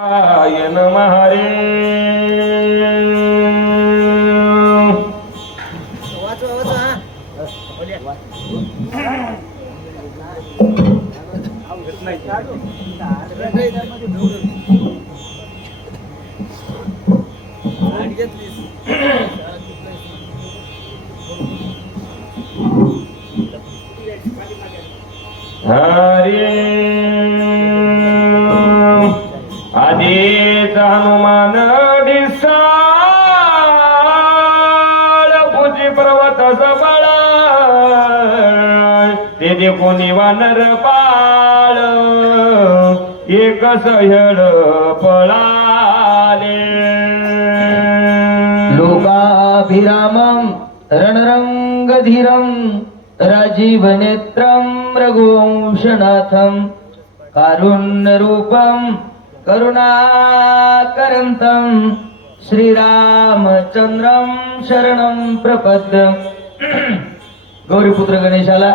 नमः रे हरे आदेश हनुमान डिसाळ भुजी पर्वत सबळ ते कोणी वानर पाळ एक सह्यळ पळाले लोकाभिरामं रणरंगधीरं राजीवनेत्रं रघुवंशनाथं कारुण्यरूपं करुणाकरन्तं श्रीरामचंद्रं शरणं प्रपद्य गौरीपुत्र गणेशाला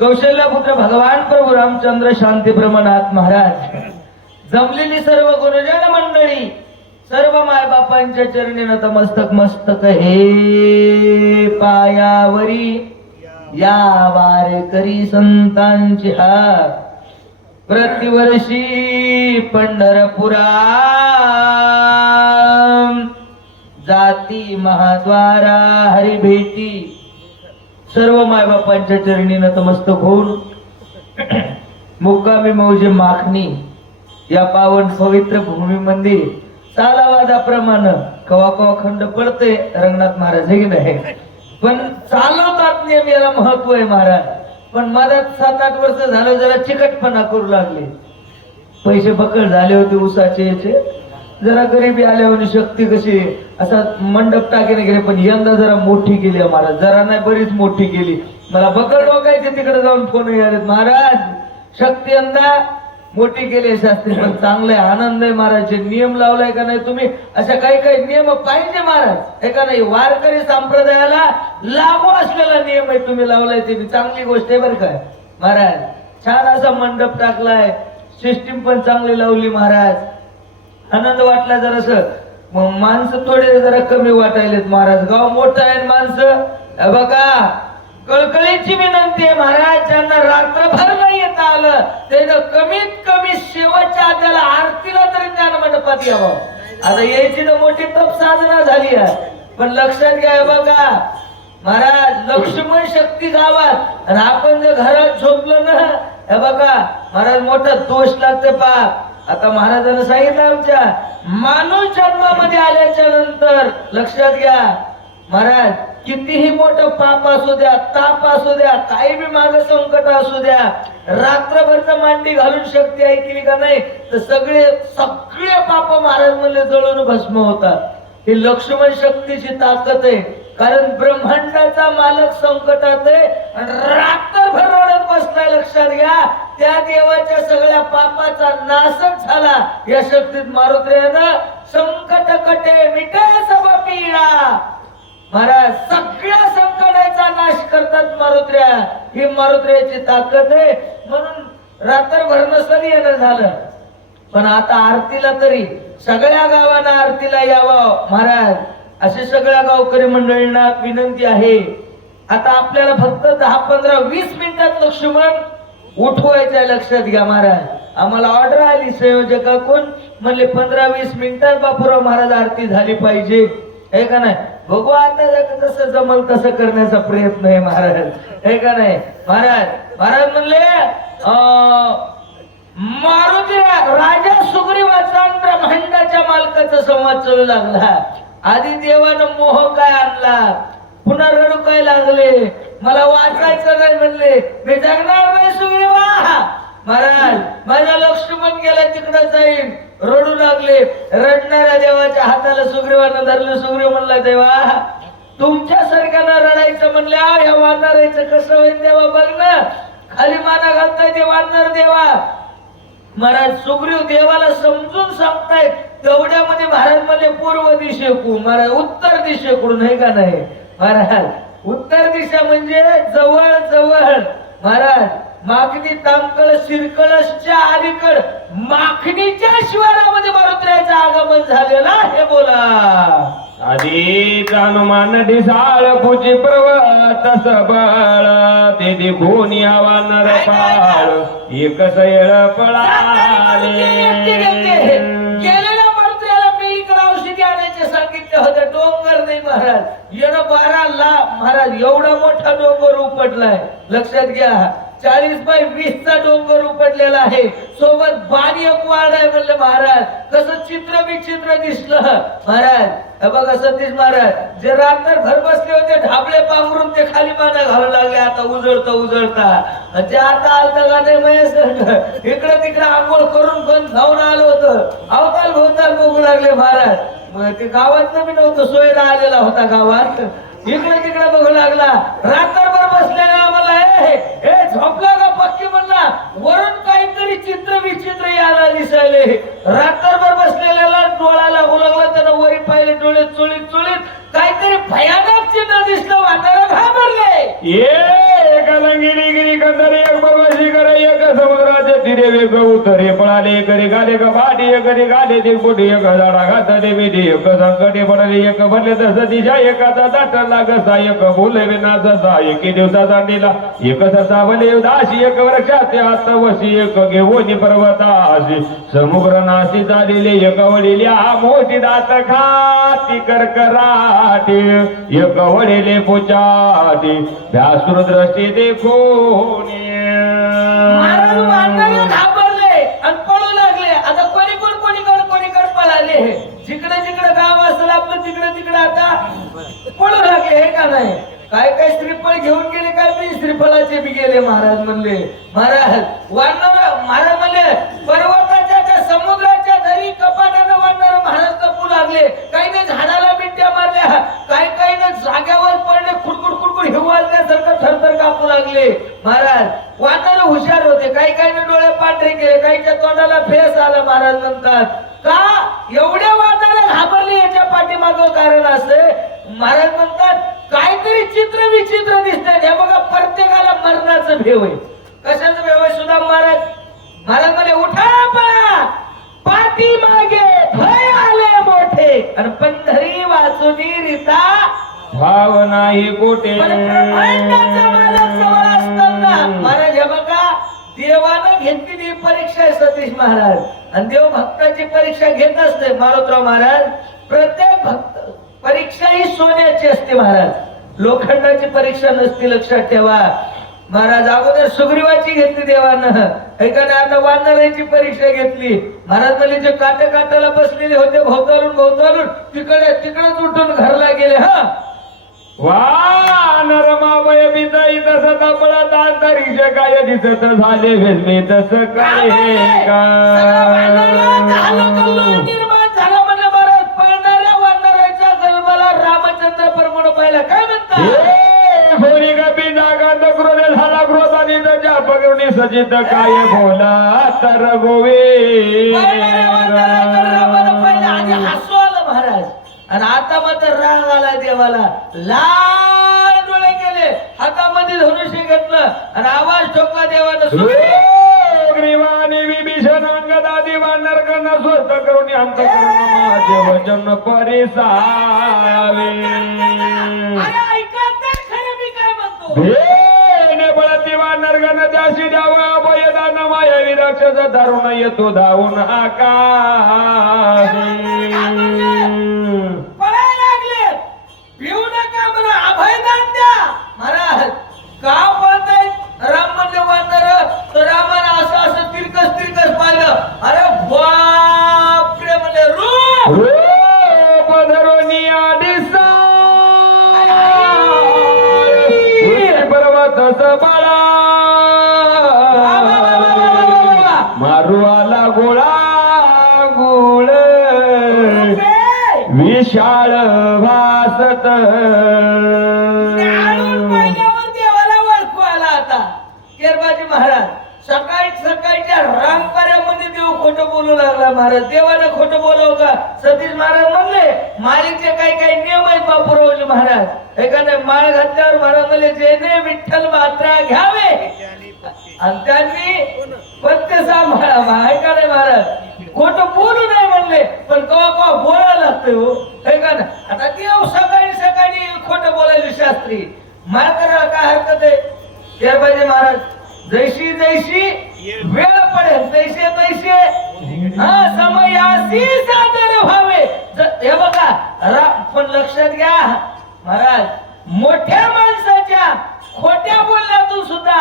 कौशल्यपुत्र भगवान प्रभू रामचंद्र शांती ब्रह्मनाथ महाराज जमलेली सर्व गुरुजन मंडळी सर्व मायबापांच्या चरणी नतमस्तक मस्तक हे पायावरी या वारकरी संतांची हार प्रतिवर्षी पंढरपुरा जाती महाद्वारा हरी भेटी सर्व मायबापांच्या चरणी नतमस्तक होऊन मुक्कामी मौजे माखणी या पावन पवित्र भूमीमध्ये तालावादाप्रमाणे कवा कवा खंड पडते रंगनाथ महाराज हे नाही पण चालवतात नियम याला महत्व आहे महाराज. पण मधात 7-8 वर्ष झालं जरा चिकटपणा करू लागले. पैसे बकळ झाले होते उसाचे याचे जरा गरिबी आल्यावर शक्ती कशी असा मंडप टाकीने गेले. पण यंदा जरा मोठी केली महाराज, जरा नाही बरीच मोठी केली. मला बकळ डोकायचे तिकडे जाऊन फोन यायलेत महाराज शक्ती यंदा मोठी केली शास्त्री. पण चांगले आनंद आहे महाराज. नियम लावलाय का नाही तुम्ही अशा काही काही नियम पाहिजे महाराज हे का नाही. वारकरी संप्रदायाला लागू असलेला नियम आहे तुम्ही लावलाय ते चांगली गोष्ट आहे बरं काय महाराज. छान असा मंडप टाकलाय, सिस्टीम पण चांगली लावली महाराज. आनंद वाटला जरास. माणसं थोडे जरा कमी वाटायलेत महाराज. गाव मोठं आहे माणसं बघा कळकळीची विनंती आहे महाराज ज्यांना रात्रभर नाही येता आलं त्यानं कमीत कमी शेवटच्या आद्याला आरतीला तरी ज्ञान मंडपात यावं. आता यायची तर मोठी तप साधना झाली आहे. पण लक्षात घ्या बघा महाराज लक्ष्मण शक्ती गावात आणि आपण जर घरात झोपलो ना हे बघा महाराज मोठा दोष लागते पाप. आता महाराजांना सांगितलं आमच्या माणूस जन्मामध्ये आल्याच्या नंतर लक्षात घ्या महाराज कितीही मोठं पाप असू द्या, ताप असू द्या, काही बी माग संकट असू द्या, रात्रभरचा मांडी घालून शक्ती ऐकली का नाही तर सगळे पाप महाराज म्हणले जळून भस्म होतात. ही लक्ष्मण शक्तीची ताकद आहे. कारण ब्रह्मांडाचा मालक संकटात आहे आणि रात्रभर रडत बसलाय. लक्षात घ्या त्या देवाच्या सगळ्या पापाचा नाशच झाला या शक्तीत मारुतीनं. संकट कटे मिटे सब पीडा महाराज सगळ्या संकटाचा नाश करतात मारुत्र्या. ही मारुत्र्याची ताकद आहे. म्हणून रात्रभर नसली येणं झालं. पण आता आरतीला तरी सगळ्या गावांना आरतीला यावं महाराज असे सगळ्या गावकरी मंडळींना विनंती आहे. आता आपल्याला फक्त 10-15-20 मिनिटात लक्ष्मण उठवायचं लक्षात घ्या महाराज. आम्हाला ऑर्डर आली संयोजकाकडून म्हणले 15-20 मिनिटात बापूराव महाराज आरती झाली पाहिजे हे का नाही. बघू आता जसं जमल तसं करण्याचा प्रयत्न आहे महाराज हे का नाही. महाराज म्हणले मारुती राजा सुग्रीवाचा ब्रह्मांडाच्या मालकाचा संवाद चालू लागला. आधी देवानं मोह काय आणला, पुन्हा रडू काय लागले, मला वाचायचं नाही म्हणले, मी जगणार नाही सुग्रीवा. महाराज माझा लक्ष्मण गेला तिकडं जाईन रडू लागले. रडणाऱ्या देवाच्या हाताला सुग्रीवानं धरलं. सुग्रीव म्हणला देवा तुमच्या सारख्याला रडायचं म्हणल्या ह्या वानरायचं कसं होईल देवा बघ ना खाली माना घालताय ते वानर देवा. महाराज सुग्रीव देवाला समजून सांगतायत तेवढ्यामध्ये महाराज मध्ये पूर्व दिशेकडून महाराज उत्तर दिशेकडून हे का नाही महाराज. उत्तर दिशा म्हणजे जवळ जवळ महाराज मागणी तामकळ सिरकळसच्या अलीकड माखणीच्या शिवारामध्ये मारुतीचं आगमन झालेलं आहे. बोला आधी हनुमान ढिसाळ पूजी पर्वत सबळ ते दिघून यावा नरपाळ एक सैळ पळाले. गेलेल्या मारुतीला मी इकडे औषधी आणायचे सांगितले होते. डोंगर नाही महाराज, येणं 12 महाराज एवढा मोठा डोंगर उपटलाय. लक्षात घ्या, 40 बाय 20 चा डोंगर उपटलेला आहे. सोबत बाणी एक वाढ आहे. म्हणलं महाराज कसं चित्र विचित्र दिसलं महाराज. हे बघा सतीश महाराज जे रात्र भर बसले होते ढाबळे पांघरून ते खाली माना घालू लागले. आता उजळता जे आता आलता गाणे महेश इकडे तिकडे आंघोळ करून पण जाऊन आलो होतं. अवताल भोवताल बघू लागले महाराज. मग ते गावात बी नव्हतं, सोयरा आलेला होता गावात. इकडे तिकडे बघू लागला. रात्रभर बसलेला मला झोपला का पक्की म्हणला. वरून काहीतरी चित्र विचित्र यायला दिसायले. रात्रभर बसलेल्याला डोळा लागू लागला. त्यानं वरी पाहिले डोळे चुळीत चुळीत काहीतरी भयानक चिन्ह दिसलं. वाटायला घाबरले. गिरी कंदरे एक बाबाशी करे एक समुद्राचे तिरे वेग उतरे पळाले करी गाले का भाटी करी गाले ते पोटी एक झाडा घातले मिठी एक संकटे पडले एक भरले तस दिशा एकाचा दाटला कसा एक बोले विनाचा एके दिवसाचा दिला एक सावले दाशी एक वृक्षाचे हात वशी एक घेऊन पर्वताशी समुद्र नाशी झालेले एक वडिल्या मोठी दात खाती करकराटी एक वडिले पुचाटी व्यासुर दृष्टी देखून घाबरले आणि पळू लागले. आता कोणीकडे पळाले. जिकडे जिकडे गाव असेल आपलं तिकडे तिकडे आता पळू लागले. हे का नाही काय श्रीफळ घेऊन गेले काय मी श्रीफळाचे बी गेले. महाराज म्हणले महाराज वाढणार. महाराज म्हणले पर्वताच्या त्या समुद्राच्या दरी कपाटानं वाढणार. महाराज कपू लागले. काही नाही झाडाला मिठ्या मारल्या, काही ना जाग्यावर पडले. खुडखुड हिवाळल्यासारखं थरथर कापू लागले. महाराज वाढणार हुशार होते. काही ना डोळे पांढरे केले, काहीच्या तोंडाला फेस आला. महाराज म्हणतात का एवढ्या वाढणारे घाबरले. याच्या पाठीमागं कारण असते. महाराज म्हणतात काहीतरी चित्र विचित्र दिसतंय. हे बघा प्रत्येकाला मरणाचं भेव आहे. कशाचं भेव आहे सुद्धा महाराज. महाराज म्हणे उठा पळा पाठी मागे भय आले मोठे आणि पंढरी वाचुनी रीता भाव नाही कोठे. ब्रह्मांडाचा मालक जवळ असताना महाराज हे बघा देवानं घेतलेली परीक्षा आहे सतीश महाराज. आणि देव भक्ताची परीक्षा घेत असते मारुतराव महाराज. प्रत्येक भक्त परीक्षा ही सोन्याची असते महाराज, लोखंडाची परीक्षा नसते. लक्षात ठेवा महाराज. अगोदर सुग्रीवाची घेतली देवानं. एकाने आता वानराची परीक्षा घेतली. महाराज म्हणजे जे काट्याला बसलेले होते भोवतालून तिकडेच उठून घरला गेले. वानर मावय बिता इथं सता पळत अंतरिक्ष काय दिसत झाले भेजले तस काय निर्माण झाला. म्हणजे महाराज पळणाऱ्या वानराच्या गल्बाला रामचंद्र परमण पाहिला. काय म्हणतात होरी गपी जागांत क्रोध झाला क्रोधाने त्याच्या पगवणी सजित काय बोला तर गोवे हसू आलं महाराज. आणि आता मात्र राग आला देवाला. लाल डोळे केले, हातामध्ये धनुष्य घेतलं आणि आवाज ठोकला देवानं. ग्रीवानी विभीषण अंगदादी वानर करणं स्वस्त करून आमचं करून माझे वचन परिसावे. भेने बळती वानर गण त्याशी द्यावं अभयदान माया विराक्षस धरून येतो धावून आकाश. भिवू नका म्हणून अभयदान द्या. महाराज का पळताय. राम म्हणजे वानर तर रामानं असं तिरकस पाहिलं. अरे बापरे म्हणजे रूप धरोनी आदिसा पर्वत सबळा मारू आला गोळा गोळ विशाळ भासत. देवाला वळखू आला आता केरबाजी महाराज. सकाळच्या रामकार्यामध्ये देव खोटं बोलू लागला. महाराज देवानं खोटं बोलावं का. सतीश महाराज म्हणले माळीचे काही नियम आहेत बापूरावजी महाराज. एखाद्या माळ घातल्यावर महाराज म्हणले जेने विठ्ठल मात्रा घ्यावे आणि त्यांनी पत्ते सांभाळा ऐका नाही महाराज खोटं बोलू नाही म्हणले पण कवा कवा बोलायला लागतंय हो ऐका ना आता देव सकाळी सकाळी खोटं बोलायला शास्त्री मार करायला काय हरकत आहे त्या पाहिजे महाराज जैशी जैशी वेळ पडेल तैसे तैसे समयासी सादर व्हावे हे बघा पण लक्षात घ्या महाराज मोठ्या माणसाच्या खोट्या बोलण्यातून सुद्धा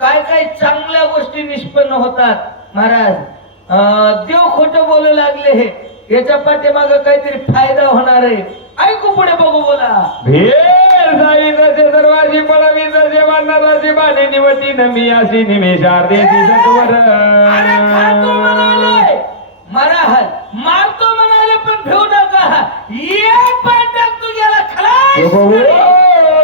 काय काय चांगल्या गोष्टी निष्पन्न होतात महाराज देव खोटं बोलू लागले हे याच्या पाठीमाग काहीतरी फायदा होणार आहे ऐकू पुढे बघू बोला भेर जाई जसे दरवाजी पळवी जसे वानराची बाणे निवती नमी अशी निमेषार्धेची सत्वर अरे खातो म्हणाले महाराज मारतो म्हणाले पण भेऊ नका एक पाठ तू गेला खलास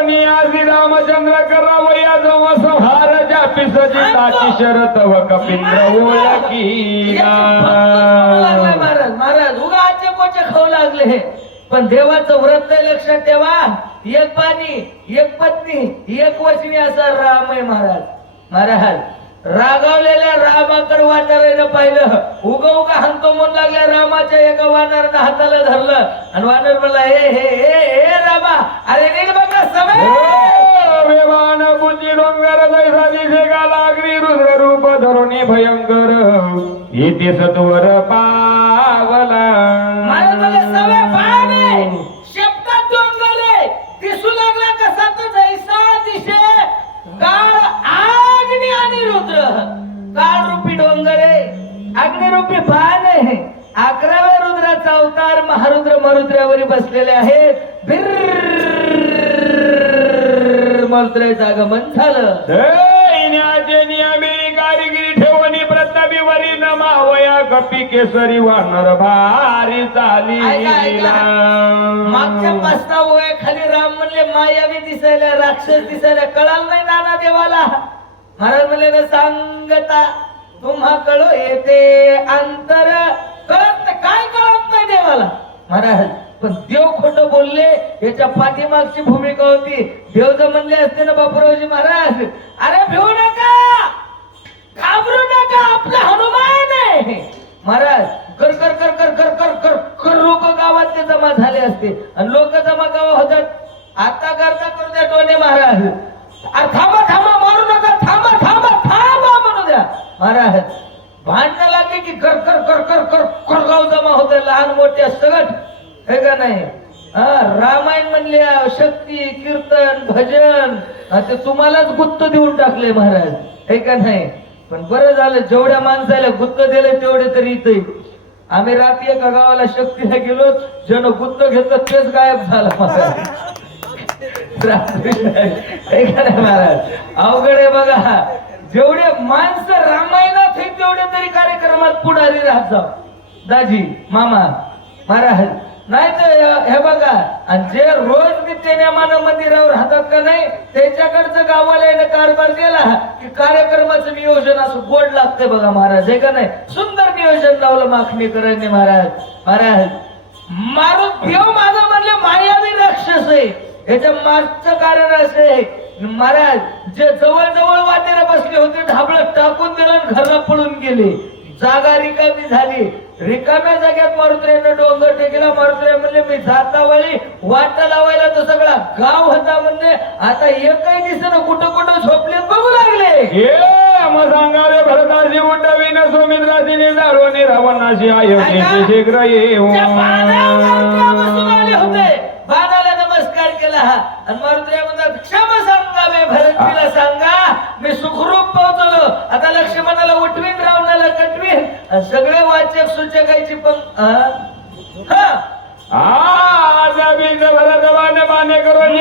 नियाजी रामचंद्र करावया जव संहार जापिसजी ताची शरत व कपिंद्र ओळखीला महाराज महाराज उगा आजचे कोचे खाऊ लागले हे पण देवाचं व्रत आहे लक्षात ठेवा एक पाणी एक पत्नी एक वचनी असा राम आहे महाराज महाराज रागावलेल्या रामाकडे वानरानं पाहिलं उगा उगा हंतो म्हणू लागल्या रामाच्या एका वानरानं हाताला धरलं आणि वानर म्हणला हे रामा अरे नीट बघा समय वेवान बुद्धी डोंगर जैसा दिसे गाला अग्नी रुद्र रूप धरुणी भयंकर येते सत्वर पावला मला सवय पाहणे शब्दात डोंगरे दिसू लागला कसा तर जैसा दिसे काळ अग्नी आणि रुद्र काळ रूपी डोंगरे अग्निरूपी बाण आहे 11व्या रुद्राचा अवतार महारुद्र मरुद्रावर बसलेले आहेत मरुद्राचं आगमन झालं दैन्याचे नियमी कारिगिरी ठेवणी प्रतापी वरी नमावया कपी केसरी वानर भारी चाली मागच्या 5 वयाखाली राम म्हणले मायावी दिसायला राक्षस दिसायला कळाल नाही नाना देवाला महाराज म्हणले ना सांगता तुम्हा कळो येते अंतर कळत काय कळत नाही देवाला महाराज पण देव खोटं बोलले याच्या पाठीमागची भूमिका होती देव जर म्हणले असते ना बापूरावजी महाराज अरे भिवू नका घाबरू नका आपला हनुमान आहे महाराज कर कर कर कर कर कर कर कर लोक गावात ते जमा झाले असते आणि लोक जमा गावा होतात आता करता करू द्या टोने महाराज थांबा थांबा मारू नका थांबा थांबा थांबा म्हणू द्या महाराज भांडणं लागले की कर कर कर कर कर कर गाव जमा होते लहान मोठ्या सगट हे का नाही रामायण म्हणले शक्ती कीर्तन भजन ते तुम्हालाच गुत्त देऊन टाकले महाराज हे का नाही पण बरं झालं जेवढ्या माणसाला गुत्त दिले तेवढे तरी इथे आम्ही रात्री एका गावाला शक्तीला गेलो जण गुत्त घेतलं तेच गायब झाला महाराज महाराज अवघड आहे बघा जेवढे माणसं रामायणात हे तेवढे तरी कार्यक्रमात पुढारी राहत जाव दाजी मामा महाराज नाही तर हे बघा आणि जे रोज नित्यनेमानं मंदिरावर राहतात का नाही त्याच्याकडचं गावाला यानं कारभार केला की कार्यक्रमाचं नियोजन असं गोड लागतंय बघा महाराज हे का नाही सुंदर नियोजन लावलं माखणीकरांनी महाराज महाराज मारू देव माझं म्हणले मायावी राक्षस आहे याच्या मागचं कारण असं आहे महाराज जे जवळ जवळ वाटेला बसले होते ढाबळत टाकून दिलं घरला पळून गेले जागा रिकामी झाली रिकाम्या जाग्यात मारुत्र्यानं डोंगर टेकीला मारुत्र्या म्हणले मी जातावळी वाट लावायला तर सगळा गाव होता म्हणले आता एकही दिसणं कुठं कुठं झोपले बघू लागले सांगावे भरताशी उड्डवीन सुमित्राची निजाळून रावणाशी अयोध्येचे शीघ्र येऊ बाणाला नमस्कार केला आणि मारुत्र्या म्हणतात क्षमा सांगावे भरतीला सांगा मी सुखरूप पोहोचलो आता लक्ष्मणाला उठवीन रावणाला कटवीन आणि सगळे वाचक सूचकायची पण माने करून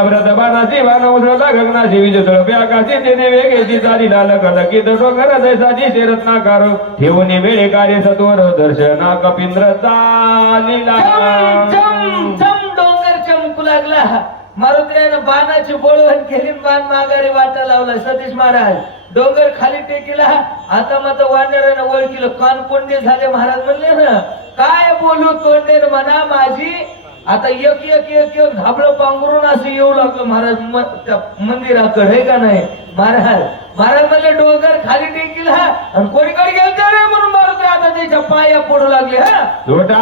व्रतबानाची वानवसला गगनाची विजतळ आकाशी तेने वेगेची चाली लाल कदकित डोंगर जैसाची शेरत्नाकार ठेवून वेळे कार्य सत्वर दर्शना कपिंद्र चालीला डोंगर चमकू लागला मारुत्र्यानं बाणाची बोळवण केली बाण माघारी वाटा लावला सतीश महाराज डोंगर खाली टेकीला आता मग वानरानं ओळखीलं कान कोंडे झाले महाराज म्हणले ना काय बोलू तोंडेन म्हणा माझी आता एक एक एक एक धाबळं पांघरून असं येऊ लागलं महाराज त्या मंदिराकडे, हे का नाही महाराज. महाराज म्हणले डोंगर खाली टेकील हा आणि कोणीकडे गेलते रे म्हणून मारुती आता त्याच्या पाया पडू लागले हा. छोटा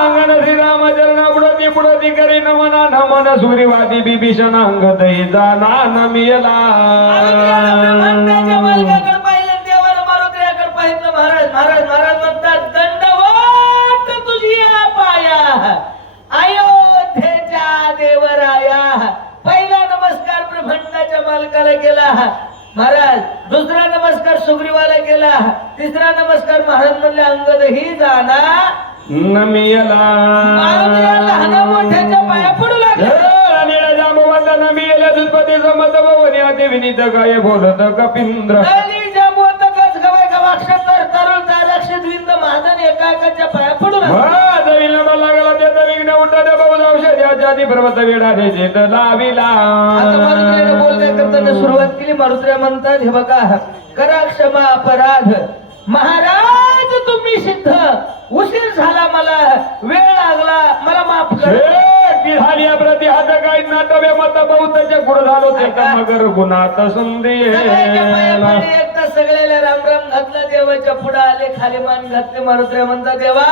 अंगण श्रीरामचरण पुढती करी नमना नमन सूर्यवादी बिभीषण अंगत जाना नमियला. ब्रह्मंडाच्या मालकाकडे पाहिलं, देवाला मारुतीकडे पाहिलं. महाराज महाराज महाराज म्हणतात दंडवत तुझी पाया अयोध्येच्या देवराया. पहिला नमस्कार ब्रह्मंडाच्या मालकाला केला महाराज, दुसरा नमस्कार सुग्रीवाला केला, तिसरा नमस्कार महाराज म्हणले अंगद ही जाना नमियला. लहान मोठ्याच्या पाया पडू लागले. जांबवंत नमियला दुष्पती समत भवनी अति विनीत काय बोलत कपिंद्र. एकाच्या पाया पडू लागला त्याचा विघ्न उठत बहु औषधी पर्वत वेडाने जेत लाविला. बोलण्या करताना सुरुवात केली. मारुत्र्या म्हणतात हे बघा, करा क्षमा अपराध महाराज, तुम्ही सिद्ध, उशीर झाला, मला वेळ लागला, मला माफ करा. झाली प्रति हात काही नाटव्य मत बहुतच्या गुण झालो ते मगर गुणात संधी. एकदा सगळ्याला राम राम घातला, देवाच्या पुढे आले, खाली मान घातले. मारुत्र्या म्हणतात देवा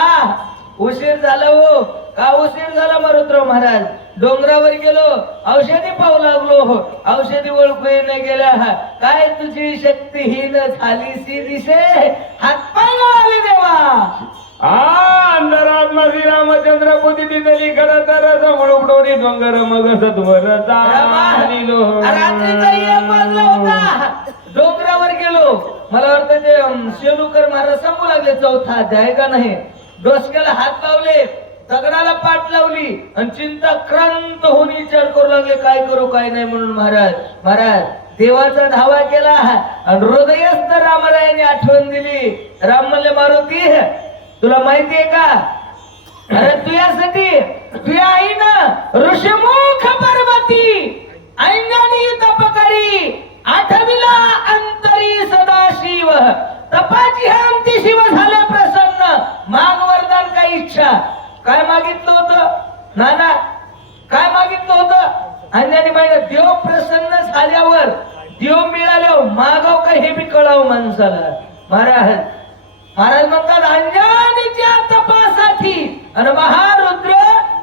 उशीर झाला हो. का उशीर झाला मारुत्र महाराज? डोंगरावर गेलो, औषधी पाहू लागलो, औषधी ओळखू नाही गेल्या. काय तुझी शक्तीहीन झालीसी दिसे, हातपाय आले देवा. अंधरात्मा श्रीरामचंद्र बुद्धी दिसली खरं तर जवळ उडवणी डोंगर मग सत्वर चालिलो. रात्रीचा 1 वाजला होता, डोंगरावर गेलो. मला वाटतं ते शेलुकर महाराज सांगू लागले चौथा अध्याय का नाही. डोसक्याला हात लावले, दगडाला पाठ लावली आणि चिंताक्रांत होऊन विचार करू लागले काय करू काय नाही म्हणून. महाराज महाराज देवाचा धावा केला आणि हृदयस्थ रामरायाने आठवण दिली. राम म्हणले मारुती तुला माहितीये का, अरे तुझ्यासाठी तुझ्या आईनं ऋषिमुख पर्वती ऐंगानी तप करी, आठविला अंतरी सदाशिव. तपाची अंती शिव झाले प्रसन्न, माग वरदान काय इच्छा. काय मागितलं होतं नाना, काय मागितलं होतं? अंजनी माहिती देव प्रसन्न झाल्यावर, देव मिळाल्यावर मागाव काय हे बी कळावं माणसाला. महाराज महाराज म्हणतात अंजनीच्या तपासाठी आणि महारुद्र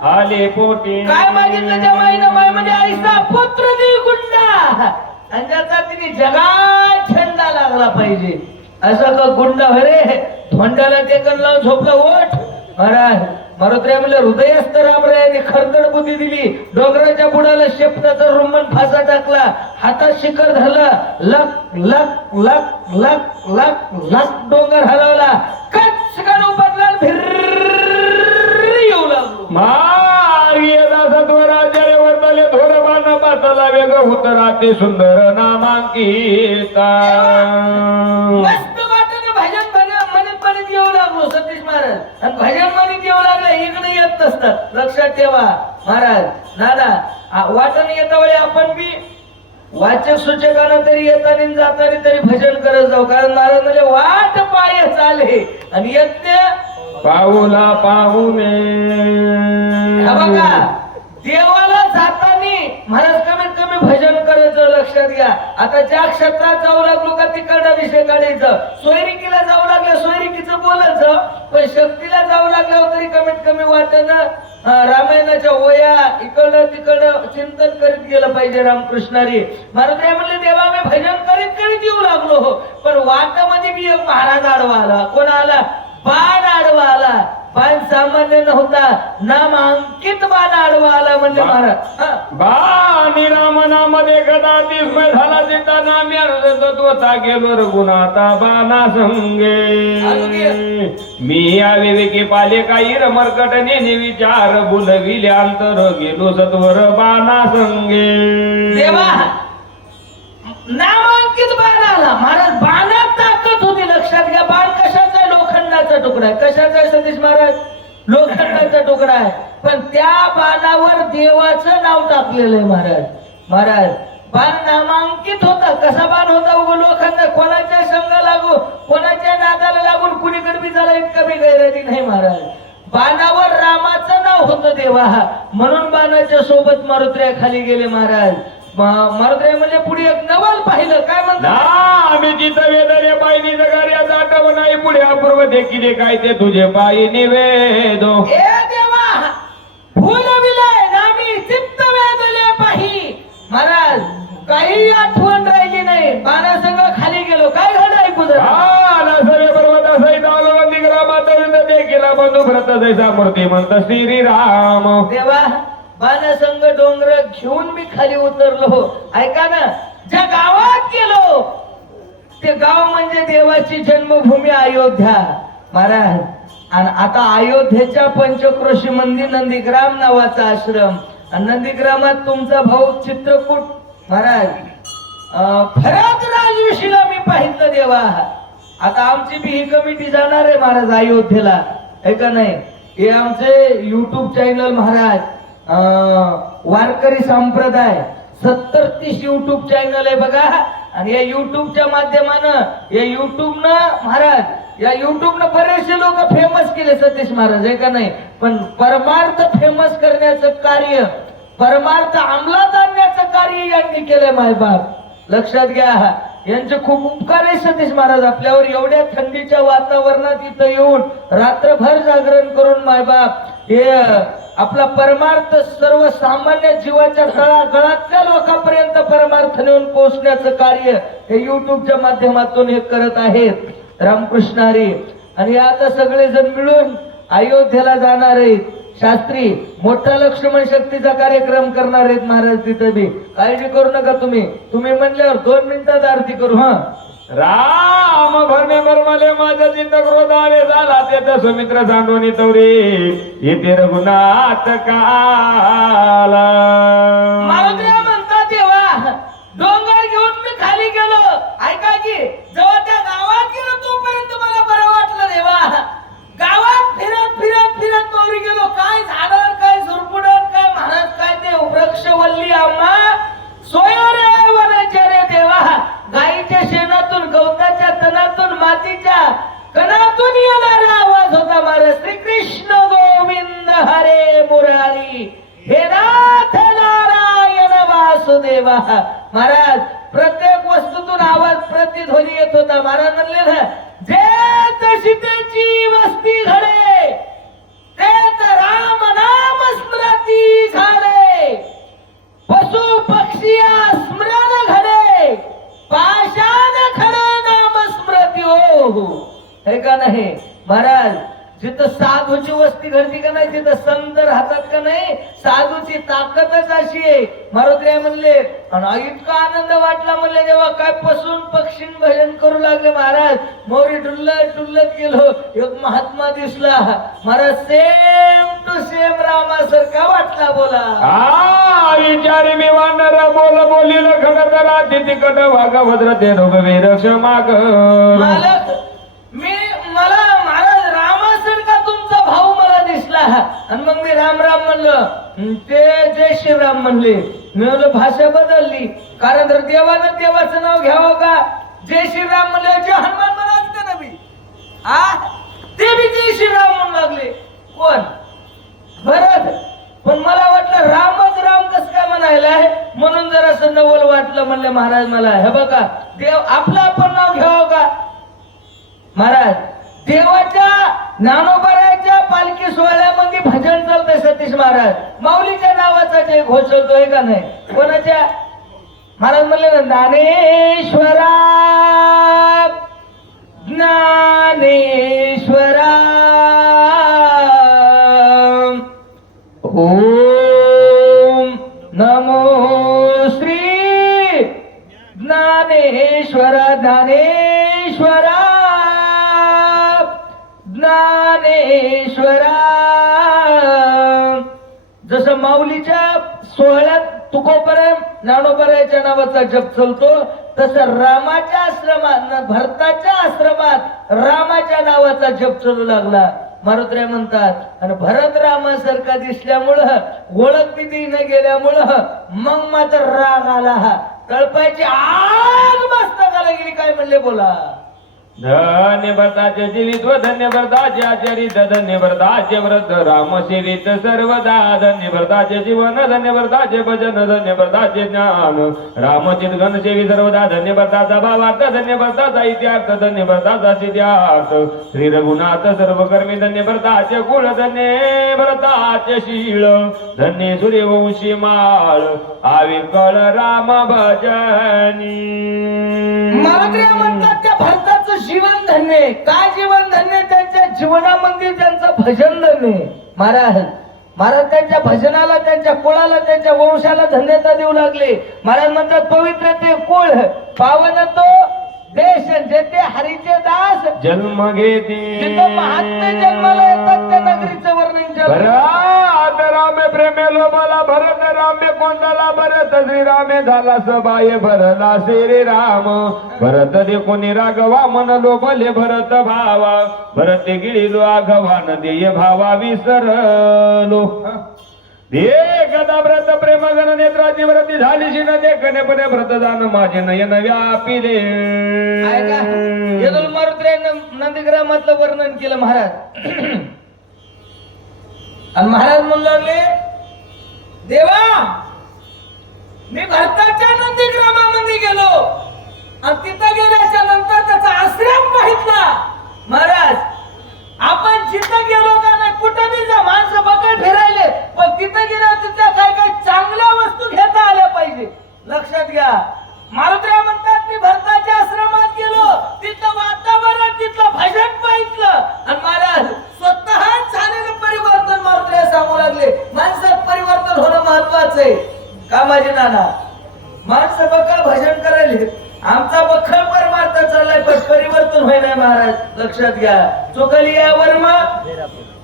आले पोटी. काय मागितलं त्या माईनं? माय म्हणजे आईचा पुत्र दी गुंडा, अंजाचा तिने जगात झेंडा लागला पाहिजे. असं का गुंडा रे धोंड्याला टेकन लावून झोपला ओठ. महाराज मारुत्र्या म्हणले हृदयस्थ रामरायाने खरदड बुद्धी दिली. डोंगराच्या बुडाला शेपटाचा रुमन फासा टाकला, हातात शिखर धरला, लक लक लक लक लक लक डोंगर हलवला, कचकन उपटला, येऊ लागलो. मार्गी सत्वराज्याने वर्तले धोरबांना पाचला वेग उतरा ते सुंदर नामांकिता. मस्त वाटणे भजन म्हणत म्हणत येऊ लागलो सतीश महाराज. आणि भजन म्हणत येऊ लागलं, इकडे येत नसतात, लक्षात ठेवा महाराज. दादा वाटण येता वेळी आपण बी वाचक सूचकांना तरी येताना जाताना तरी भजन करत जाऊ. कारण महाराज म्हणजे वाट पाय चाले आणि यज्ञ पाऊला पाहुणे. बघा देवाला जाताना महाराज कमीत कमी भजन करायचं. लक्षात घ्या, आता ज्या क्षेत्रात जाऊ लागलो का तिकडला विषय काढायचं. सोयरिकीला जाऊ लागलं सोयरिकीचं बोलायचं, पण शक्तीला जाऊ लागल्यावर तरी कमीत कमी वाटणं रामायणाच्या वया इकडं तिकडं चिंतन करीत गेलं पाहिजे. रामकृष्णारी महाराज म्हणले देवा मी भजन करीत करीत येऊ लागलो, पण वाटामध्ये मी एक महाराज आडवा आला. कोण आला? बाण आडवा आला. बाण सामान्य नव्हता, नामांकित बाण आडवा आला. म्हणजे महाराज बाणी रामनामध्ये गदा दिसमय झाला तिता नाम्या तत्वता गेलो रघुनाथा बाणा संगे. मी या विवेकी पाले काही रमरकट नेने विचार बुलविले अंतर गेलो सत्वर बाणा संगे. देवा नामांकित बाण आला. महाराज बाणात ताकद होती. लक्षात घ्या, बाण कशाचा आहे? लोखंडाचा तुकडा आहे. कशाचा आहे सतीश महाराज? लोखंडाचा तुकडा आहे. पण त्या बाणावर देवाचं नाव टाकलेलं आहे. महाराज महाराज बाण नामांकित होता. कसा बाण होता? उगो लोखंड. कोणाच्या संग लागू, कोणाच्या नादाला लागून कुणीकडे बी झाला इतका बी गैरती नाही. महाराज बाणावर रामाचं नाव होतं देवा. म्हणून बाणाच्या सोबत मारुत्र्या खाली गेले महाराज. मारुत्र्या म्हणजे पुढे एक नवल पाहिलं. काय ना म्हणतात? आम्ही जिथं वेदने पायनी जगाऱ्याचा आठव नाही पुढे अपूर्व देखील काय ते तुझे पायी निवेदो. ए देवा फुलविले नामी चित्त वेदले पाही. महाराज काही आठवण राहिली नाही. बाणासंग खाली गेलो. काय घडलं ऐकू जरा. सर्व पर्वत सहित आलो वंदी ग्रामात देखील बंधू भरत जैसा मूर्ती म्हणत श्रीराम. देवा बाणासंग डोंगर घेऊन मी खाली उतरलो. ऐका ना, ज्या गावात गेलो ते गाव म्हणजे देवाची जन्मभूमी अयोध्या महाराज. आणि आता अयोध्येच्या पंचक्रोशी मंदिर नंदीग्राम नावाचा आश्रम. आणि नंदीग्रामात तुमचा भाऊ चित्रकूट महाराज खरात राजविषयीला मी पाहिलं देवा. आता आमची बी ही कमिटी जाणार आहे महाराज अयोध्येला. आहे का नाही. हे आमचे युट्यूब चॅनल महाराज वारकरी संप्रदाय 70-30 युट्यूब चॅनल आहे बघा. आणि या युट्यूबच्या माध्यमानं या युट्यूबनं महाराज या युट्यूबनं बरेचसे लोक फेमस केले सतीश महाराज. आहे का नाही. पण परमार्थ फेमस करण्याचं कार्य, परमार्थ अंमलात आणण्याचं कार्य यांनी केलंय मायबाप. लक्षात घ्या. यांचे खूप उपकार आहे सतीश महाराज आपल्यावर. एवढ्या थंडीच्या वातावरणात इथं येऊन रात्रभर जागरण करून मायबाप हे आपला परमार्थ सर्वसामान्य जीवाच्या तळागाळातल्या लोकांपर्यंत परमार्थ नेऊन पोहोचण्याचं कार्य हे युट्यूबच्या माध्यमातून हे करत आहेत. रामकृष्ण हरी. आणि आता सगळे जण मिळून अयोध्येला जाणार आहेत. शास्त्री मोठा लक्ष्मण शक्तीचा कार्यक्रम करणार आहेत महाराज. तिथे बी काळजी करू नका तुम्ही. तुम्ही म्हणल्यावर 2 मिनिटात आरती करू. हा राम भरणे बरमाले माझ्या चित्त क्रोध आले झाला ते सुमित्र सांडून तवरे येते रघुनाथ काला. मारुद्र्या म्हणतात तेव्हा डोंगर घेऊन मी खाली गेलो. ऐका की जेव्हा त्या गावात गेलो तोपर्यंत मला बरं वाटलं देवा. गावात फिरत फिरत फिरत मोरी गेलो. काय झाडं काय झुरपुडं काय महाराज काय ते वृक्षवल्ली आम्हा सोयरे वनचरे देवा. गाईच्या शेणातून गवताच्या तणातून मातीच्या कणातून येणारा आवाज होता महाराज. श्रीकृष्ण गोविंद हरे मुरारी हे नाथ नारायण वासुदेवा. महाराज प्रत्येक वस्तूतून आवाज प्रतिध्वनी येत होता. महाराज म्हणले ना जे तशी त्याची वस्ती घडे ते तर राम नाम स्मृती झाले. पशु पक्षी स्मरण घडे पाषाण खडे नाम स्मृती हो. हे का नाही महाराज. जिथं साधूची वस्ती घडती का नाही तिथं संत राहतात का नाही. साधूची ताकदच अशी आहे. मारुद्र्या म्हणले आणि इतका आनंद वाटला म्हणले जेव्हा काय पशून पक्षी भजन करू लागले महाराज. मोरी डुल्लत डुल्लत गेलो. एक महात्मा दिसला महाराज. सेम टू सेम रामासारखा वाटला. बोला विचारी मी वानर बोल बोलील खडतरा तिकट भागभद्र ते रघुवीर क्षमाग. मालक मला महाराज रामासारखा तुमचा भाऊ मला दिसला. आणि मग मी राम राम म्हणलं. ते जय श्रीराम म्हणले. मी म्हणलं भाषा बदलली कारण जर देवानं देवाचं नाव घ्यावं का. जय श्रीराम म्हणले जे हनुमान म्हणाल ना मी ते बी जय श्रीराम म्हणू लागले. कोण भरत. पण मला वाटलं रामच राम कस काय म्हणायला म्हणून जर असं नवल वाटलं. म्हणले महाराज मला हे बघा देव आपलं आपण नाव घ्यावं का महाराज. देवाच्या ज्ञानोबराच्या पालखी सोहळ्यामध्ये भजन चालतंय सतीश महाराज. माऊलीच्या नावाचा जे घोष होतोय का नाही. कोणाच्या महाराज म्हणले ना ज्ञानेश्वरा ज्ञानेश्वरा ओम नमो श्री ज्ञानेश्वरा ज्ञानेश्वरा ज्ञानेश्वरा. जसं माऊलीच्या सोहळ्यात तुकोबराय ज्ञानोबरायच्या नावाचा जप चालतो तसं रामाच्या आश्रमात भरताच्या आश्रमात रामाच्या नावाचा जप चालू लागला. मारुद्र्या म्हणतात आणि भरत रामासारखा दिसल्यामुळं ओळख किती न गेल्यामुळं मग मात्र राग आला. तळपायची आग मस्तकाला गेली. काय म्हणले बोला. धन्य व्रताचे जीवित व धन्य व्रताचे आचरित धन्य व्रताचे व्रत राम सेवित सर्वदा धन्य व्रताचे जीवन धन्य व्रताचे भजन धन्य व्रताचे ज्ञान रामचित घन सेवी सर्वदा धन्य व्रताचा भावार्थ धन्य व्रताचा इतिहार्थ धन्य व्रताचा सिद्धार्थ श्री रघुनाथ सर्व कर्मी धन्य व्रताचे कुळ धन्य व्रताचे शीळ धन्य सूर्यवंशी माळ आविकळ राम भजनी. मला तरी म्हणतात त्या भरताचं जीवन धन्य. काय जीवन धन्य? त्यांच्या जीवनामध्ये त्यांचं भजन धन्य. महाराज महाराज त्यांच्या भजनाला त्यांच्या कुळाला त्यांच्या वंशाला धन्यता देऊ लागले. महाराज म्हणतात पवित्र ते कुळ पावन तो देश जेथे हरीचे दास जन्म घेते जिथं महात्मे जन्माला येतात त्या नगरीचं वर्णन भरत रामे प्रेमेलो मला भरत रामे कोंडाला भरत श्रीरामे झाला सबाय भरला श्री राम भरत देखुनी राघवा मनलो भले भरत भावा भरत गिळिलो आघवा नदेय भावा विसरलो दे गदा व्रत प्रेम गण नेत्राची व्रती झाली शिन देखणे पणे व्रत जाण माझे नयन व्यापिले. नंदीग्रामातलं वर्णन केलं महाराज. आणि महाराज म्हणू लागले देवा मी भरताच्या नंदीग्रामामध्ये गेलो आणि तिथं गेल्याच्या नंतर त्याचा आश्रम पाहितला. महाराज आपण जिथं गेलो का नाही कुठं बी जा माणसं बघत फिरायले पण तिथं गेल्यावर तिथल्या काय काय चांगल्या वस्तू घेता आल्या पाहिजे. लक्षात घ्या. मारुत्र्या म्हणतात मी भरताच्या आश्रमात गेलो तिथलं वातावरण तिथलं भजन पाहितलं आणि महाराज स्वतः झालेलं परिवर्तन मारुत्र्या सांगू लागले. माणसात परिवर्तन होणं महत्वाचं आहे का माझे नाना? माणसं बघा भजन करायले आमचा बखळ परमार्थ चाललाय पण परिवर्तन होय नाही महाराज. लक्षात घ्या. चोकलिया वर्मा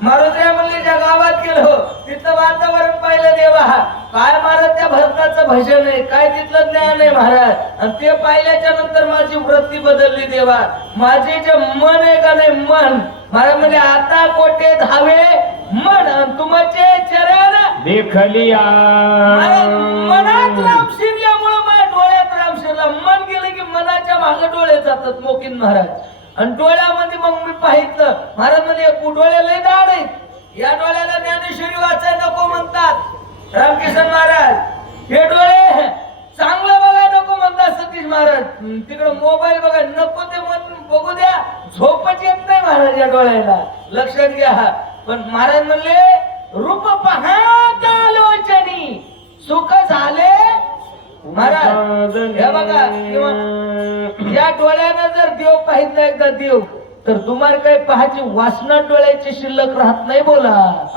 मारुत्र्या म्हणले ज्या गावात गेलो तिथलं वातावरण पाहिलं देवा काय महाराज त्या भरताचं भजन आहे काय तिथलं ज्ञान आहे महाराज. आणि ते पाहिल्याच्या नंतर माझी वृत्ती बदलली देवा. माझे जे मन आहे का नाही मन महाराज म्हणजे आता कोटे धावे मन तुमचे चरण देखलिया मनात राम शिरल्यामुळे माझ्या डोळ्यात राम शिरला. मन गेलं की मनाच्या मागे डोळे जातात मोकीन महाराज. आणि डोळ्यामध्ये मग मी पाहितलं महाराज म्हणजे डोळे लय दाड आहेत. या डोळ्याला ज्ञानेश्वरी वाचाय नको म्हणतात रामकिशन महाराज. हे डोळे चांगलं बघाय नको म्हणतात सतीश महाराज. तिकडे मोबाईल बघाय नको ते मन बघू द्या झोपच येत नाही महाराज या डोळ्याला. लक्षात घ्या. पण महाराज म्हणले रूप पाहता लोचनी सुख झाले महाराज. हे बघा या डोळ्यानं जर देव पाहिजे एकदा देव तर तुम्हाला काही पाहायची वासना डोळ्याची शिल्लक राहत नाही. बोला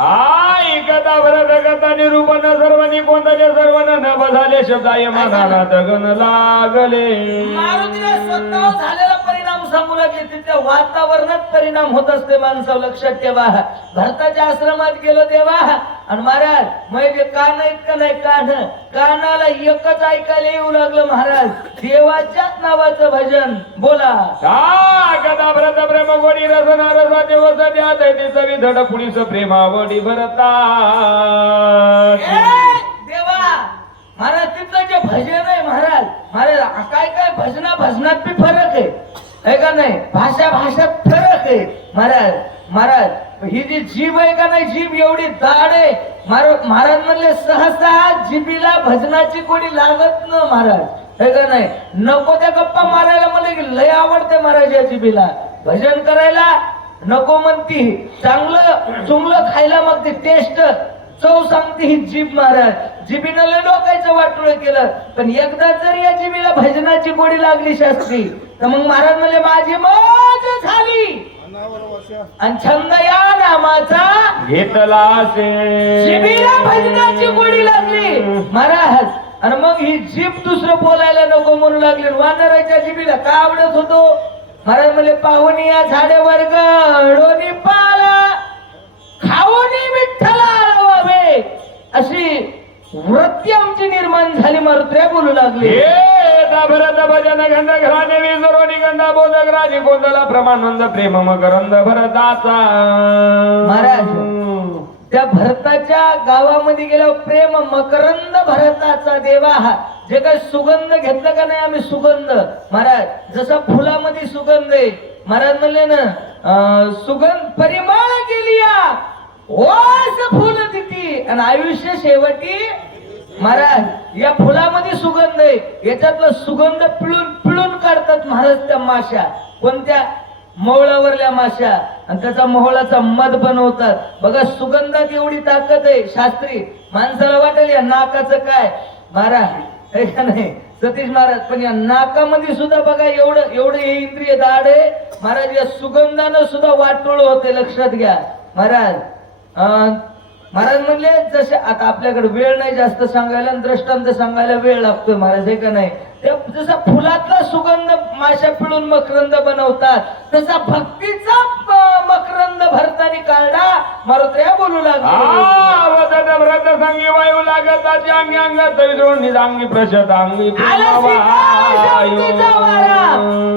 आई कथा भरत कथा निरूपण सर्वनी कोणत्या सर्वन न बझाले शब्दाय मानात गण लागले. मारुतीला स्वतः झालेला परिणाम सांगू लागले. तिथल्या वातावरणात परिणाम होत असते माणसाला. लक्षात ठेवा. भरताच्या आश्रमात गेलो देवा आणि महाराज म्हणजे कान आहेत का नाही कान कानाला एकच ऐकायला येऊ लागलं महाराज देवाच्याच नावाचं भजन. बोला कथा भरत प्रेम गोडी रसना रसाचे वसते आता चवी धड पुढीच प्रेमावडी भरता देवा. महाराज तिथलं जे भजन आहे महाराज महाराज काय काय भजनात बी फरक आहे का नाही. भाषात फरक आहे महाराज. महाराज ही जी जीभ आहे का नाही जीभ एवढी दाढ आहे महाराज म्हणले सहसा जिभीला भजनाची कोणी लागत न महाराज. हे का नाही नको त्या गप्पा मारायला मला लय आवडते महाराज या जिभीला. भजन करायला नको म्हणती चांगलं चुंगलं खायला मग ते टेस्ट चव सांगते ही जीभ महाराज. जिभीनं लय डोकायचं वाटोळ केलं पण एकदा जर या जिभीला भजनाची गोडी लागली शास्त्री तर मग महाराज म्हणले माझी मौज झाली आणि छंद या नामाचा घेतला जिभीला भजनाची गोडी लागली महाराज. आणि मग ही जीभ दुसरं बोलायला नको म्हणू लागली. वानराच्या जिभीला काय आवडत होतो महाराज म्हणले पाहुणी या झाडेवर गडोनी पाला खाऊनी विठ्ठला रवावे अशी वृत्ती आमची निर्माण झाली. मारुत्र्या बोलू लागले भरत भजन गंध घराने विसरोनी गंधा बोधक राजी गोंधला प्रमानंद प्रेम मकरंद भरताचा. महाराज त्या भरताच्या गावामध्ये गेल्यावर प्रेम मकरंद भरताचा देवा. जे काही सुगंध घेतलं का नाही आम्ही सुगंध महाराज जसा फुलामध्ये सुगंध आहे महाराज म्हणले ना सुगंध परिमळ गेलिया वास फुल दिती आणि आयुष्य शेवटी महाराज या फुलामध्ये सुगंध आहे, याच्यातलं सुगंध पिळून पिळून काढतात महाराज त्या माश्या, कोणत्या मोहळावरल्या माश्या, आणि त्याचा मोहळाचा मध बनवतात. बघा सुगंधात एवढी ताकद आहे. शास्त्री माणसाला वाटेल या नाकाचं काय महाराज हे का नाही सतीश महाराज, पण या नाकामध्ये सुद्धा बघा एवढं एवढं हे इंद्रिय दाढ आहे महाराज. या सुगंधानं सुद्धा वाटोळ होते, लक्षात घ्या महाराज. महाराज म्हणले जसे आता आपल्याकडे वेळ नाही जास्त सांगायला आणि दृष्टांत सांगायला वेळ लागतोय महाराज हे का नाही. जसा फुलातला सुगंध माशा पिळून मकरंद बनवतात, तसा भक्तीचा मकरंद भरतानी काढा मारुत्र्या बोलू लागला. व्रत संगी वायू लागत अंगी अंगात निजांगी प्रशत अंगी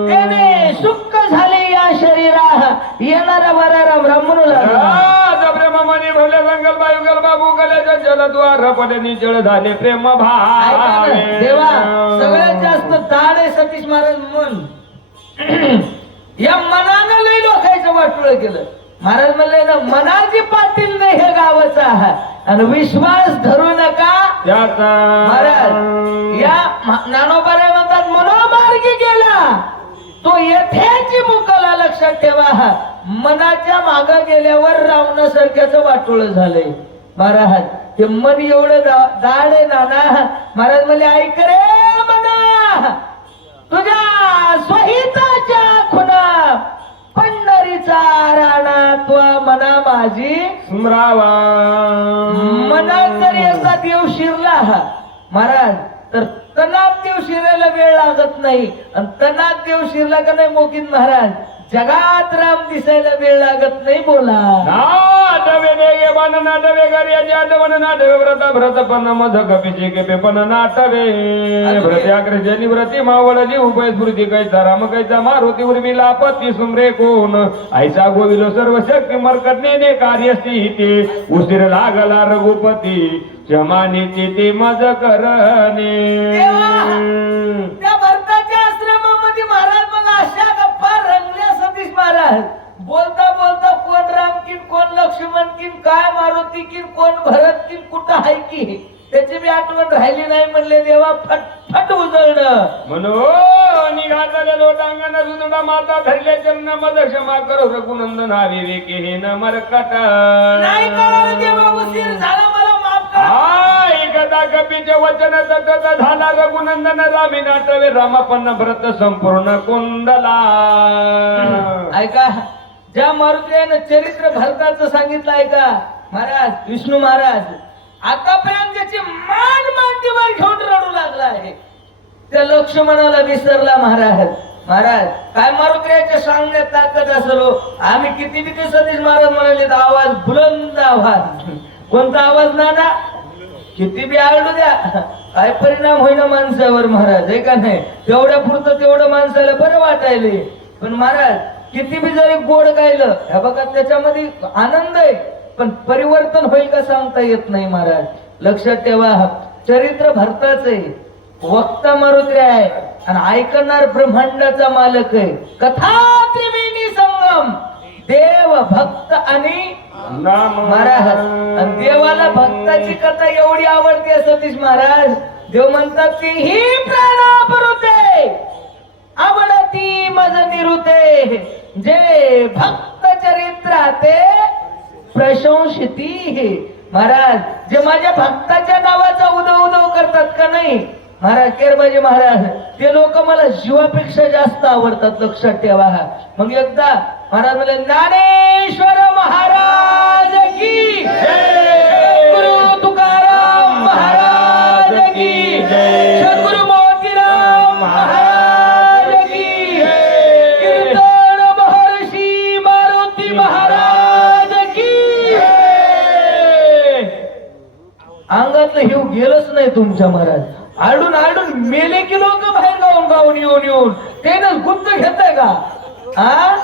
त्याने सुख झाले या शरीरा येणारा बरा राम राम म्हणू लागला. प्रेमाने भरले संकल्प युगल बाबू कल्याच्या जलद्वार पडे जळ झाले प्रेम भाव. देवा सगळ्यात जास्त दाढ आहे सतीश महाराज मन. या मनानं लई लोकांचं वाटोळ केलं. महाराज म्हणले ना मनाची पाटील नाही हे गावाचा आणि विश्वास धरू नका महाराज. या ज्ञानोबाऱ्या म्हणतात मनोमार्गी गेला तो येथेची मुकला, लक्षात ठेवा. मनाच्या माग गेल्यावर रावणासारख्याचं वाटोळ झालंय महाराज. हे मन एवढं दाढ आहे नाना. महाराज म्हणले ऐक रे मना, तुझ्या स्वहिताच्या खुना पंढरीचा राणा तो मना माझी स्मरावा. मनात जर एकदा देव शिरला महाराज तर तनात देव शिरायला वेळ लागत नाही, आणि तनात देव शिरला का नाही मोकीन महाराज जगात राम दिसायला वेळ लागत नाही. बोला नाटवे देगे बन नाटवे गर्याचे आठवण नाटवे व्रत भ्रत पण मध कपीचे केपे पण नाटवे भ्रत्याग्रजनी व्रती मावळली उभय स्मृती कैचा राम कैचा मारुती उर्मिला पती सुमरे कोण ऐसा गोविलो सर्व शक्ती मरकटने कार्यस्थी हिते उशीर लागला रघुपती जमानीची ते मज करणे. त्या भरताच्या आश्रमामध्ये महाराज मग अशा गप्पा रंगल्या सतीश महाराज. बोलता बोलता कोण राम किन कोण लक्ष्मण किन काय मारुती किन कोण भरत किन कुठं आहे की त्याची बी आठवण राहिली नाही. म्हणले देवा फट उजळणं म्हणून निघालेल्या लोटांगण सुदुडा माता धरले चरण मद क्षमा करो रघुनंदन हवी वेके हे न मरकट नाही कळलं देवा उशीर झाला मला माफ करा. ऐकता कपीचे वचन सतत झाला रघुनंदन रामी नाटवे रामापन्न व्रत संपूर्ण कुंडला. ऐका ज्या मारुतीने चरित्र भरताचं सांगितलं ऐका महाराज. विष्णू महाराज आतापर्यंत ज्याची मान मांडीवर घेऊन रडू लागला आहे त्या लक्ष्मणाला विसरला महाराज. महाराज काय मारुतीच्या सांगण्यात ताकद असलो. आम्ही किती किती सतीश महाराज म्हणाले आवाज बुलंद आवाज. कोणता आवाज नाना किती बी आरडू द्या काय परिणाम होईना माणसावर महाराज हे का नाही. तेवढ्या पुरतं तेवढं माणसाला बरं वाटायले. पण महाराज किती बी जरी गोड गायलं हे बघा त्याच्यामध्ये आनंद आहे, पण परिवर्तन होईल का सांगता येत नाही महाराज. लक्षात ठेवा चरित्र भरताच आहे, वक्ता मारुती आहे आणि ऐकणार ब्रह्मांडाचा मालक आहे. कथा त्रिवेणी संगम देव भक्त आणि महाराज. आणि देवाला भक्ताची कथा एवढी आवडते सतीश महाराज. देव म्हणतात की ही प्राणापरुते आवडती मज निरुते जे भक्त चरित्राते प्रशंसिती. महाराज जे माझ्या भक्ताच्या नावाचा उदो उदो करतात का नाही महाराज केरबाजी महाराज ते लोक मला जीवापेक्षा जास्त आवडतात. लक्षात ठेवा. मग एकदा महाराज म्हणले ज्ञानेश्वर महाराज की जय, गुरु तुकाराम महाराज की जय, सद्गुरु मोतीराम महाराज की जय, कीर्तन महर्षी मारुती महाराज की जय. अंगातलं हिव गेलंच नाही तुमच्या महाराज. आडून आडून मेले की लोक बाहेर गाऊन गाऊन येऊन त्यानं गुप्त घेताय का हा.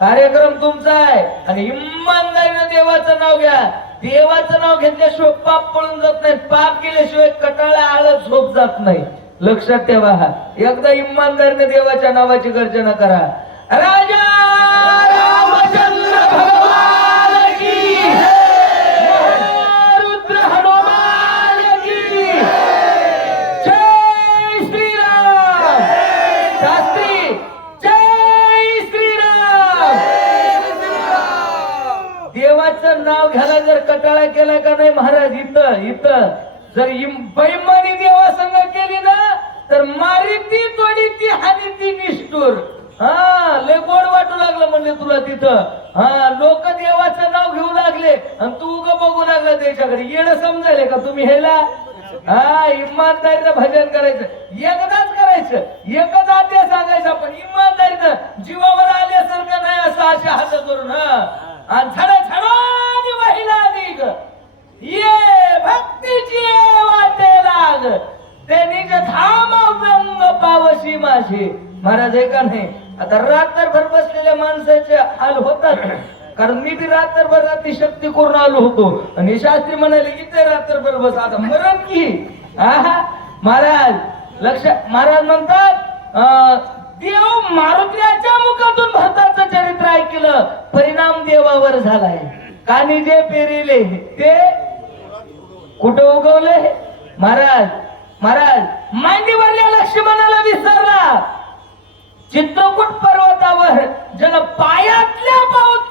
कार्यक्रम तुमचा आहे आणि इमानदारीनं देवाचं नाव घ्या. देवाचं नाव घेतल्याशिवाय पाप पळून जात नाही. पाप केल्याशिवाय कटाळा आळत झोप जात नाही. लक्षात ठेवा. एकदा इमानदारीने देवाच्या नावाची गर्जना करा. राजा नाव घ्यायला जर कटाळा केला का नाही महाराज, इथं इथं जर बैमानी देवा संग केली ना तर मारी ती तोडी ती हानी ती निष्ठूर. हा लय गोड वाटू लागलं म्हणले तुला तिथं. हा लोक देवाचं नाव घेऊ लागले आणि तू उग बघू लागला त्याच्याकडे. येड समजायले का तुम्ही ह्याला? हा इमानदारीनं भजन करायचं, एकदाच करायचं, एकच आद्य सांगायचं आपण इमानदारीनं, जीवावर आल्यासारखं नाही असं अशा हात करून. आणि छडा छडानी वाहिला निघ ये भक्तीची वाटे लाग ते निज धाम रंग पावशी माझे. महाराज आहे का नाही? आता रात्रभर बसलेल्या माणसाचे हाल होतात, कारण मी बी रात्रभर रात्री शक्ती करून आलो होतो आणि शास्त्री म्हणाले इथे रात्रभर बस, आता मरण की. महाराज लक्ष, महाराज म्हणतात देव मारुतीच्या मुखातून भरताचं चरित्र ऐकलं, परिणाम देवावर झालाय. कानी जे पेरिले ते कुठं उगवले? महाराज महाराज मांडीवरल्या लक्ष्मणाला विसरला, चित्रकूट पर्वतावर ज्याला पायातल्या पाऊस